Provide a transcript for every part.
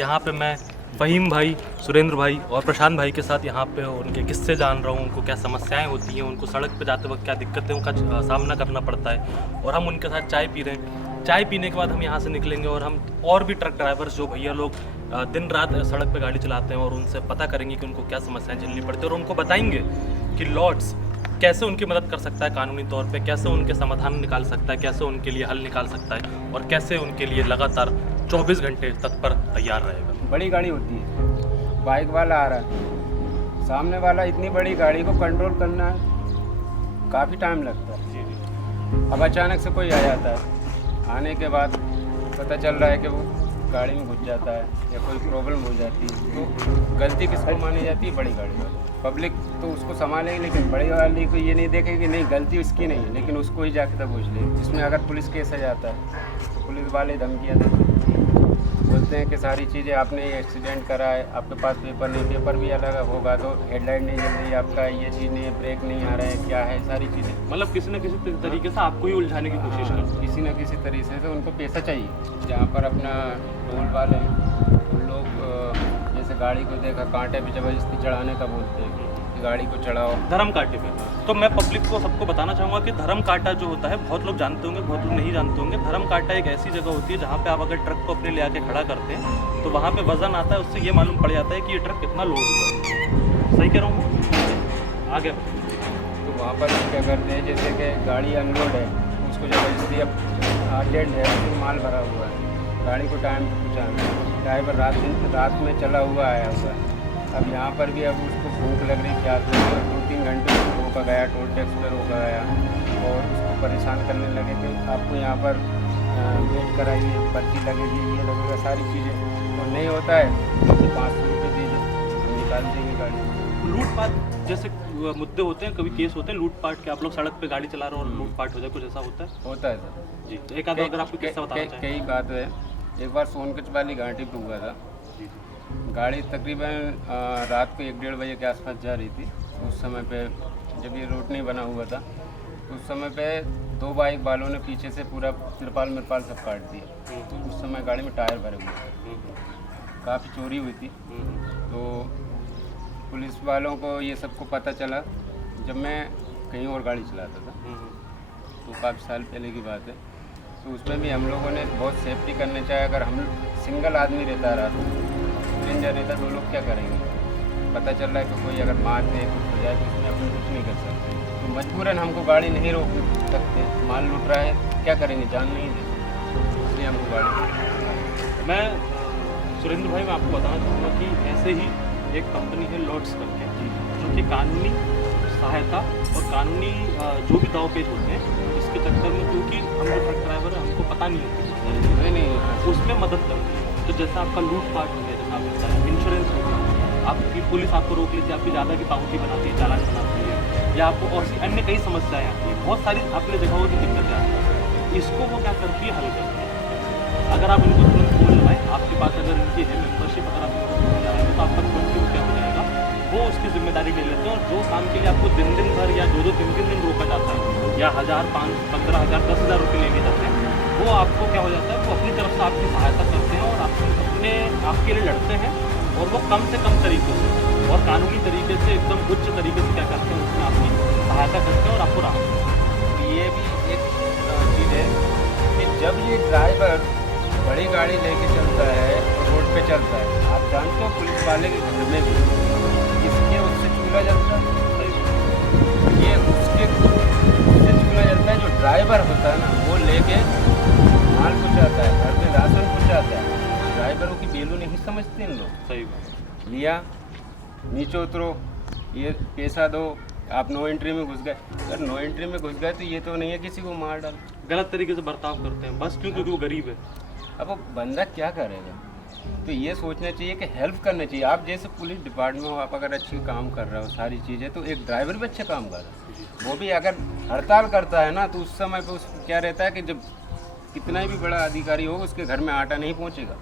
यहाँ पे मैं फ़हीम भाई, सुरेंद्र भाई और प्रशांत भाई के साथ यहाँ पे उनके किस्से जान रहा हूँ, उनको क्या समस्याएं होती हैं, उनको सड़क पे जाते वक्त क्या दिक्कतों का सामना करना पड़ता है, और हम उनके साथ चाय पी रहे हैं। चाय पीने के बाद हम यहाँ से निकलेंगे और हम और भी ट्रक ड्राइवर्स जो भैया लोग दिन रात सड़क पे गाड़ी चलाते हैं और उनसे पता करेंगे कि उनको क्या समस्याएं झेलनी पड़ती है, और उनको बताएंगे कि लॉर्ड्स कैसे उनकी मदद कर सकता है कानूनी तौर पे, कैसे उनके समाधान निकाल सकता है, कैसे उनके लिए हल निकाल सकता है, और कैसे उनके लिए लगातार 24 घंटे तत्पर तैयार रहेगा। बड़ी गाड़ी होती है, बाइक वाला आ रहा है, सामने वाला इतनी बड़ी गाड़ी को कंट्रोल करना काफ़ी टाइम लगता है। अब अचानक से कोई आ जाता है, आने के बाद पता चल रहा है कि वो गाड़ी में घुस जाता है या कोई प्रॉब्लम हो जाती है, तो गलती किसको मानी जाती है? बड़ी गाड़ी वाली। पब्लिक तो उसको संभालेगी, लेकिन बड़ी वाली को ये नहीं देखेगी नहीं गलती उसकी नहीं है, लेकिन उसको ही जाके तब पूछ लेगी। इसमें अगर पुलिस केस आ जाता है तो पुलिस वाले धमकियाँ देते हैं, बोलते हैं कि सारी चीज़ें आपने ये एक्सीडेंट करा है, आपके पास पेपर नहीं, पेपर भी अलग होगा तो हेडलाइट नहीं जल रही, आपका ये चीज़ नहीं है, ब्रेक नहीं आ रहा है, क्या है, सारी चीज़ें मतलब किसी न किसी तरीके से आपको ही उलझाने की कोशिश करते किसी न किसी तरीके से उनको पैसा चाहिए। जहाँ पर अपना टोल वाले हैं उन लोग जैसे गाड़ी को देखा कांटे पे जबरदस्ती चढ़ाने का बोलते हैं कि गाड़ी को चढ़ाओ धर्म कांटे पे। तो मैं पब्लिक को सबको बताना चाहूँगा कि धर्म कांटा जो होता है, बहुत लोग जानते होंगे, बहुत लोग नहीं जानते होंगे। धर्म कांटा एक ऐसी जगह होती है जहाँ पे आप अगर ट्रक को अपने ले आके खड़ा करते हैं तो वहाँ पे वजन आता है, उससे ये मालूम पड़ जाता है कि ये ट्रक कितना लोड हुआ है। सही कह रहा हूँ? आगे तो वहाँ पर क्या करते हैं, जैसे कि गाड़ी अनलोड है उसको जबरदस्ती अब अर्जेंट है, उसमें माल भरा हुआ है, गाड़ी को टाइम पर पहुँचाना है, ड्राइवर रात में चला हुआ आया हुआ है। अब यहाँ पर भी अब उसको भूख लग रही, प्यास लग रही, 2-3 घंटे उसको रोका गया, टोल टैक्स पर रोका गया और उसको परेशान करने लगे कि आपको यहाँ पर वेट कराइए, पर्ची लगेगी, ये लगेगा, सारी चीज़ें, और नहीं होता है तो 500 रुपये दीजिए, हम निकाल देंगे गाड़ी। लूटपाट जैसे मुद्दे होते हैं, कभी केस होते हैं लूटपाट के, आप लोग सड़क पे गाड़ी चला रहे हो और लूटपाट हो जाए, कुछ ऐसा होता है? होता है सर जी। तो एक आधा अगर आपको किस्सा बताना चाहें। कई बात है। एक बार सोनकच वाली घाटी पे हुआ था, गाड़ी तकरीबन रात को 1-1:30 बजे के आसपास जा रही थी। उस समय पे जब ये रोड नहीं बना हुआ था, उस समय पे 2 बाइक वालों ने पीछे से पूरा तिरपाल मिरपाल सब काट दिया। तो उस समय गाड़ी में टायर भरे हुए थे, काफ़ी चोरी हुई थी। तो पुलिस वालों को ये सबको पता चला जब मैं कहीं और गाड़ी चलाता था, तो काफ़ी साल पहले की बात है। तो उसमें भी हम लोगों ने बहुत सेफ्टी करने चाहिए। अगर हम सिंगल आदमी रहता रहा, स्ट्रेंजर रहता, तो लोग क्या करेंगे? पता चल रहा है कि कोई अगर मार दे कुछ हो जाए तो उसमें अपन कुछ नहीं कर सकते। तो मजबूरन हमको गाड़ी नहीं रोक सकते, माल लूट रहा है, क्या करेंगे, जान नहीं दे, इसलिए हमको गाड़ी। मैं सुरेंद्र भाई, मैं आपको बताना चाहूँगा कि ऐसे ही एक कंपनी है लॉर्ड्स करके, जो कि कानूनी सहायता और कानूनी जो भी दाव पेच होते हैं इसके चक्कर में, क्योंकि हम जो ट्रक ड्राइवर है हमको पता नहीं होती नहीं उसमें मदद करती है। तो जैसा आपका लूटपाट हो गया, जैसा आपने बताया, इंश्योरेंस हो गया, आपकी पुलिस आपको रोक लेती है, आपकी ज़्यादा की पावती बनाती है, चालान बनाती है, या आपको और अन्य कई समस्याएं आती हैं, बहुत सारी आपने देखा होगा कि दिक्कतें आती हैं, इसको वो क्या करती है, हल करती है। अगर आप इनको तुरंत फोन लगाएं, आपके पास अगर इनकी है मेम्बरशिप, अगर आप इनको फोन लगाएंगे तो आपका तुरंत क्या हो जाएगा, वो उसकी जिम्मेदारी ले लेते हैं। और जो काम के लिए आपको दिन भर या 2-3 दिन रोका जाता है, या 1000, 5, 15,000, 10,000 रुपये लेके जाते हैं, वो आपको क्या हो जाता है, वो अपनी तरफ से आपकी सहायता करते हैं और आपके लिए लड़ते हैं, और वो कम से कम तरीक़ों से और कानूनी तरीके से, एकदम उच्च तरीके से क्या करते हैं, उसमें आपकी सहायता करते हैं और आपको राहत देते हैं। ये भी एक चीज़ है कि जब ये ड्राइवर बड़ी गाड़ी लेके चलता है और रोड पे चलता है, आप जानते हो पुलिस वाले के घर में भी इसके उससे चूल्हा जलता है, ये उससे चूल्हा जलता है। जो ड्राइवर होता है ना, वो लेके माल पहुँचाता है, घर में राशन पहुँचाता है, ड्राइवरों की वैल्यू नहीं समझते इन लोग। सही बात। लिया, नीचे उतरो, ये पैसा दो, आप नो एंट्री में घुस गए। अगर नो एंट्री में घुस गए तो ये तो नहीं है किसी को मार डाल, गलत तरीके से बर्ताव करते हैं बस क्योंकि वो गरीब है। अब वो बंदा क्या करेगा? तो ये सोचना चाहिए कि हेल्प करना चाहिए। आप जैसे पुलिस डिपार्टमेंट में आप अगर अच्छी काम कर रहे हो सारी चीज़ें, तो एक ड्राइवर भी अच्छे काम कर रहा है। वो भी अगर हड़ताल करता है ना, तो उस समय पे उस क्या रहता है कि जब कितना भी बड़ा अधिकारी हो, उसके घर में आटा नहीं पहुंचेगा,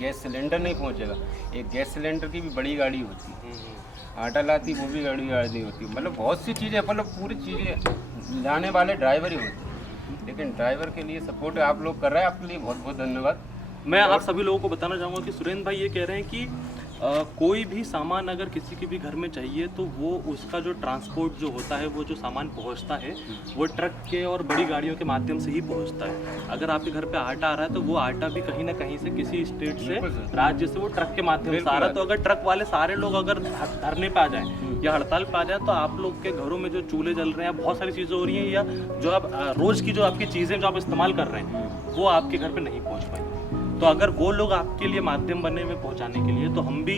गैस सिलेंडर नहीं पहुंचेगा। एक गैस सिलेंडर की भी बड़ी गाड़ी होती है, आटा लाती वो भी गाड़ी होती है। मतलब बहुत सी चीज़ें, मतलब पूरी चीज़ें लाने वाले ड्राइवर ही होते हैं। लेकिन ड्राइवर के लिए सपोर्ट आप लोग कर रहे हैं, आपके लिए बहुत बहुत धन्यवाद। मैं आप सभी लोगों को बताना चाहूँगा कि सुरेंद्र भाई ये कह रहे हैं कि कोई भी सामान अगर किसी के भी घर में चाहिए तो वो उसका जो ट्रांसपोर्ट जो होता है, वो जो सामान पहुंचता है वो ट्रक के और बड़ी गाड़ियों के माध्यम से ही पहुंचता है। अगर आपके घर पे आटा आ रहा है तो वो आटा भी कहीं ना कहीं से किसी स्टेट से, राज्य से वो ट्रक के माध्यम से आ रहा है। तो अगर ट्रक वाले सारे लोग अगर धरने पे आ जाएं या हड़ताल पे आ जाए तो आप लोग के घरों में जो चूल्हे जल रहे हैं, बहुत सारी चीज़ें हो रही हैं, या जो आप रोज़ की जो आपकी चीज़ें जो आप इस्तेमाल कर रहे हैं वो आपके घर पर नहीं पहुँच पाएंगी। तो अगर वो लोग आपके लिए माध्यम बने हुए पहुंचाने के लिए, तो हम भी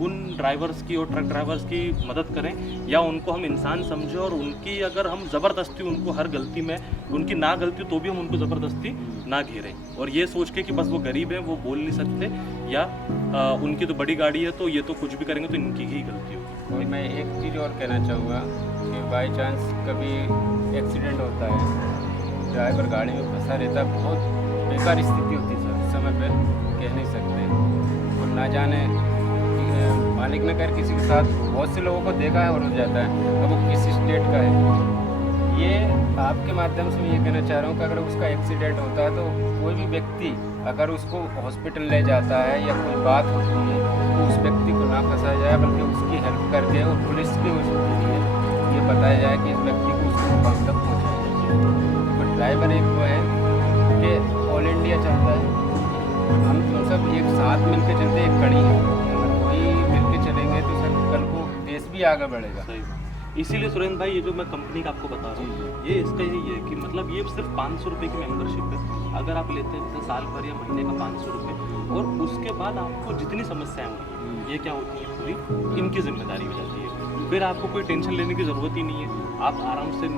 उन ड्राइवर्स की और ट्रक ड्राइवर्स की मदद करें, या उनको हम इंसान समझें और उनकी अगर हम ज़बरदस्ती उनको हर गलती में, उनकी ना गलती तो भी हम उनको ज़बरदस्ती ना घेरें, और ये सोच के कि बस वो गरीब हैं, वो बोल नहीं सकते, या उनकी तो बड़ी गाड़ी है तो ये तो कुछ भी करेंगे तो इनकी ही गलती होगी। और मैं एक चीज़ और कहना चाहूँगा कि बाई चांस कभी एक्सीडेंट होता है, ड्राइवर गाड़ी में फंसा रहता है, बहुत बेकार स्थिति होती है सर, समय पे कह नहीं सकते, और ना जाने मालिक ने कर किसी के साथ, बहुत से लोगों को देखा है और हो जाता है, अब वो किस स्टेट का है। ये आपके माध्यम से मैं ये कहना चाह रहा हूँ कि अगर उसका एक्सीडेंट होता है तो कोई भी व्यक्ति अगर उसको हॉस्पिटल ले जाता है या कोई बात होती है तो उस व्यक्ति को ना फंसाया जाए, बल्कि उसकी हेल्प करके और पुलिस की उसके लिए ये बताया जाए कि इस व्यक्ति को उसको मुकाम तक पहुँचाया जाए। तो ड्राइवर एक वो है कि ऑल इंडिया चलता है, हम तो सब एक साथ मिलकर चलते, एक कड़ी है, अगर कोई मिलकर चलेंगे तो सर कल को देश भी आगे बढ़ेगा। सही। इसीलिए सुरेंद्र भाई ये जो मैं कंपनी का आपको बता रहा हूँ, ये इसका यही है कि मतलब ये सिर्फ 500 रुपये की मेंबरशिप है। अगर आप लेते हैं जैसे साल भर या महीने का 500 रुपये, और उसके बाद आपको जितनी समस्याएं होंगी ये क्या होती है पूरी इनकी जिम्मेदारी हो जाती है। फिर आपको कोई टेंशन लेने की ज़रूरत ही नहीं है, आप आराम से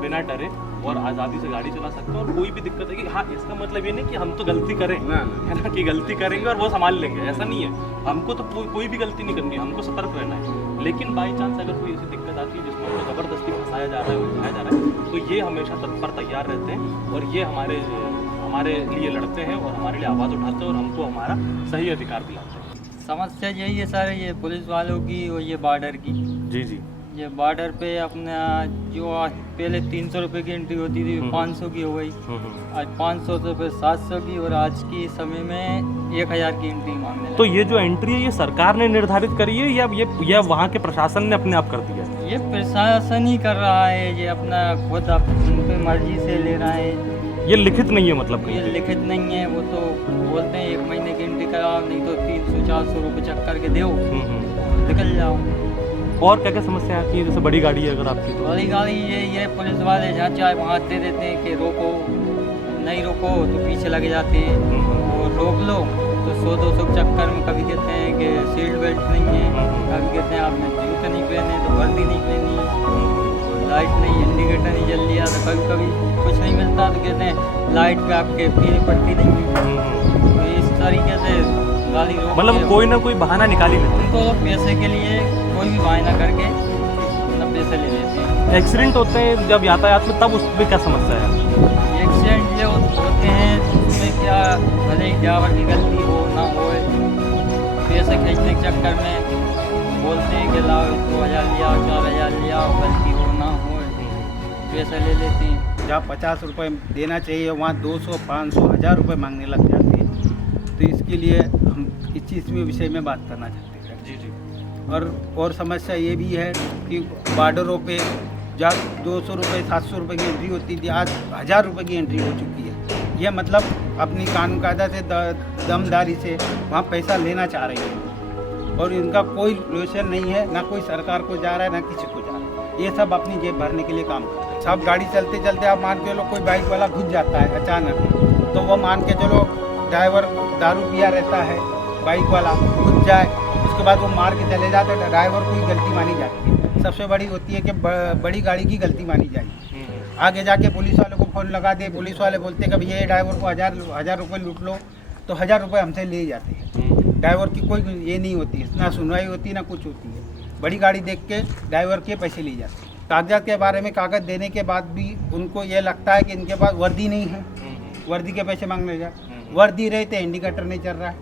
बिना डरे और आज़ादी से गाड़ी चला सकते हो। और कोई भी दिक्कत है कि हाँ, इसका मतलब ये नहीं कि हम तो गलती करें, है ना, कि गलती करेंगे और वो संभाल लेंगे, ऐसा नहीं है। हमको तो कोई भी गलती नहीं करनी है, हमको सतर्क रहना है। लेकिन बाई चांस अगर कोई ऐसी दिक्कत आती है जिसमें उनको ज़बरदस्ती फंसाया जा रहा है, उठाया जा रहा है, तो ये हमेशा तत्पर तैयार रहते हैं और ये हमारे लिए लड़ते हैं और हमारे लिए आवाज़ उठाते हैं और हमको हमारा सही अधिकार दिलाते हैं। समस्या यही है सर, ये पुलिस वालों की और ये बॉर्डर की। जी जी। ये बॉर्डर पे अपना जो पहले 300 रुपये की एंट्री होती थी 500 की हो गई, आज 500 से फिर 700 की, और आज की समय में 1000 की एंट्री मांगने लगे। तो ये जो एंट्री है ये सरकार ने निर्धारित करी है या वहाँ के प्रशासन ने अपने आप कर दिया है? ये प्रशासन ही कर रहा है, ये अपना खुद अपनी मर्जी से ले रहा है। ये लिखित नहीं है मतलब? ये लिखित नहीं है, वो तो बोलते हैं 1 महीने की एंट्री कराओ, नहीं तो 300-400 रुपये चक्कर के दो, निकल जाओ। और क्या क्या समस्या आती है जैसे बड़ी गाड़ी है अगर आपकी? तो बड़ी गाड़ी ये पुलिस वाले जहाँ चाहे वहाँ दे देते हैं कि रोको, नहीं रोको तो पीछे लग जाते हैं, और रोक लो तो 100-200 चक्कर में कभी कहते हैं कि सीट बेल्ट नहीं है, कभी कहते हैं आपने जूते नहीं पहने तो वर्दी नहीं पहनी, लाइट नहीं, इंडिकेटर नहीं जल लिया, तो कभी कभी कुछ नहीं मिलता तो कहते हैं लाइट पे आपके पीली पट्टी नहीं है। तो इस तरीके से गाड़ी रोक, मतलब कोई ना कोई बहाना निकाल ही लेते हैं। उनको पैसे के लिए कोई भी बहाना करके अपना पैसे ले लेते हैं। एक्सीडेंट होते हैं जब यातायात में, तब उसमें क्या समस्या है? एक्सीडेंट जो होते हैं उसमें क्या, भले ही ड्राइवर की गलती हो ना हो, पैसे खींचने के चक्कर में बोलते हैं कि लाओ इसको 1000 लिया, 4000 लिया, गलती हो ना हो पैसे ले लेते हैं। जहाँ 50 रुपये देना चाहिए वहाँ 200, 500, 1000 रुपये मांगने लग जाते हैं। तो इसके लिए हम इस चीज़ में विषय में बात करना चाहते हैं। जी जी। और समस्या ये भी है कि बॉर्डरों पे जहाँ 200 रुपये, 700 रुपये की एंट्री होती थी, आज 1000 रुपये की एंट्री हो चुकी है। यह मतलब अपनी कानून कायदा से दमदारी से वहाँ पैसा लेना चाह रही है, और इनका कोई रिलेशन नहीं है, ना कोई सरकार को जा रहा है ना किसी को जा रहा है। ये सब अपनी जेब भरने के लिए काम करते हैं। सब गाड़ी चलते चलते आप मान के चलो कोई बाइक वाला घुस जाता है अचानक, तो वो मान के चलो ड्राइवर दारू पिया रहता है, बाइक वाला घुस जाए, उसके बाद वो मार के चले जाते हैं, ड्राइवर को ही गलती मानी जाती है। सबसे बड़ी होती है कि बड़ी गाड़ी की गलती मानी जाएगी। आगे जाके पुलिस वालों को फ़ोन लगा दे, पुलिस वाले बोलते हैं कि भैया ये ड्राइवर को 1000 रुपये लूट लो, तो 1000 रुपये हमसे ले जाते हैं। ड्राइवर की कोई ये नहीं होती है, ना सुनवाई होती है ना कुछ होती है। बड़ी गाड़ी देख के ड्राइवर के पैसे लिए जाते हैं। कागजात के बारे में कागज़ देने के बाद भी उनको ये लगता है कि इनके पास वर्दी नहीं है, वर्दी के पैसे मांगने जाए। वर्दी रहे तो इंडिकेटर नहीं चल रहा है,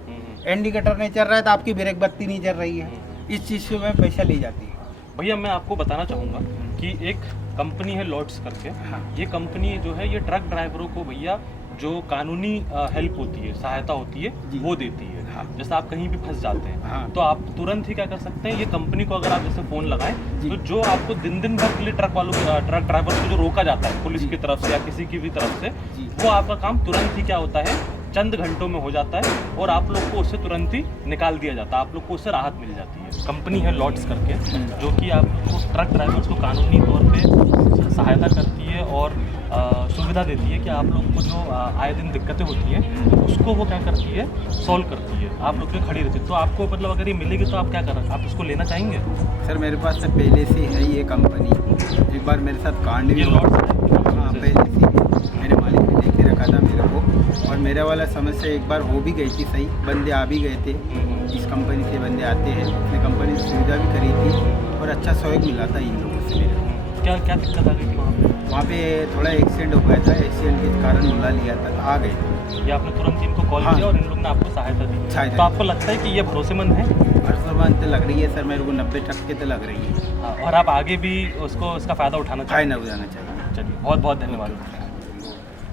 इंडिकेटर नहीं चल रहा है तो आपकी ब्रेक बत्ती नहीं चल रही है, इस चीज़ से में पैसा ली जाती है। भैया मैं आपको बताना चाहूँगा कि एक कंपनी है लॉट्स करके। हाँ। ये कंपनी जो है ये ट्रक ड्राइवरों को भैया जो कानूनी हेल्प होती है, सहायता होती है, जी। वो देती है। हाँ। जैसे आप कहीं भी फंस जाते हैं हाँ। तो आप तुरंत ही क्या कर सकते हैं, ये कंपनी को अगर आप जैसे फ़ोन लगाएं जी। तो जो आपको दिन दिन भर के लिए ट्रक ड्राइवर को जो रोका जाता है पुलिस जी। की तरफ से या किसी की भी तरफ से, जी। वो आपका काम तुरंत ही क्या होता है, चंद घंटों में हो जाता है और आप लोग को उससे तुरंत ही निकाल दिया जाता है, आप लोग को उससे राहत मिल जाती है। कंपनी है लॉट्स करके, जो कि आपको ट्रक ड्राइवर्स को कानूनी तौर पे सहायता करती है और सुविधा देती है कि आप लोग को जो आए दिन दिक्कतें होती हैं उसको वो क्या करती है, सॉल्व करती है, आप लोग के खड़ी रहती है। तो आपको मतलब अगर ये मिलेगी तो आप क्या कर, आप इसको लेना चाहेंगे? सर मेरे पास से पहले से है ये कंपनी, एक बार मेरे साथ कांड भी ये हुआ। लॉट्स हाँ पहले से मेरे मालिक ने लेके रखा था मेरे को, और मेरा वाला समस्या एक बार हो भी गई थी सही, बंदे आ भी गए थे, इस कंपनी से बंदे आते हैं, इसने कंपनी से सुविधा भी करी थी और अच्छा सहयोग मिला था इन लोगों से मेरे को। क्या क्या दिक्कत आ गई थी वहाँ पे? वहाँ पे थोड़ा एक्सीडेंट हो गया था, एक्सीडेंट के कारण बुला लिया था, आ गए थे। ये आपने तुरंत इनको कॉल हाँ। किया और इन लोग ने आपको सहायता दी। सहायता तो आपको लगता है कि ये भरोसेमंद है? भरोसेमंद तो लग रही है सर, मेरे को 90% तो लग रही है। हाँ, और आप आगे भी उसको इसका फ़ायदा उठाना काय चाहिए। न हो जाना चाहिए। चलिए, बहुत बहुत धन्यवाद।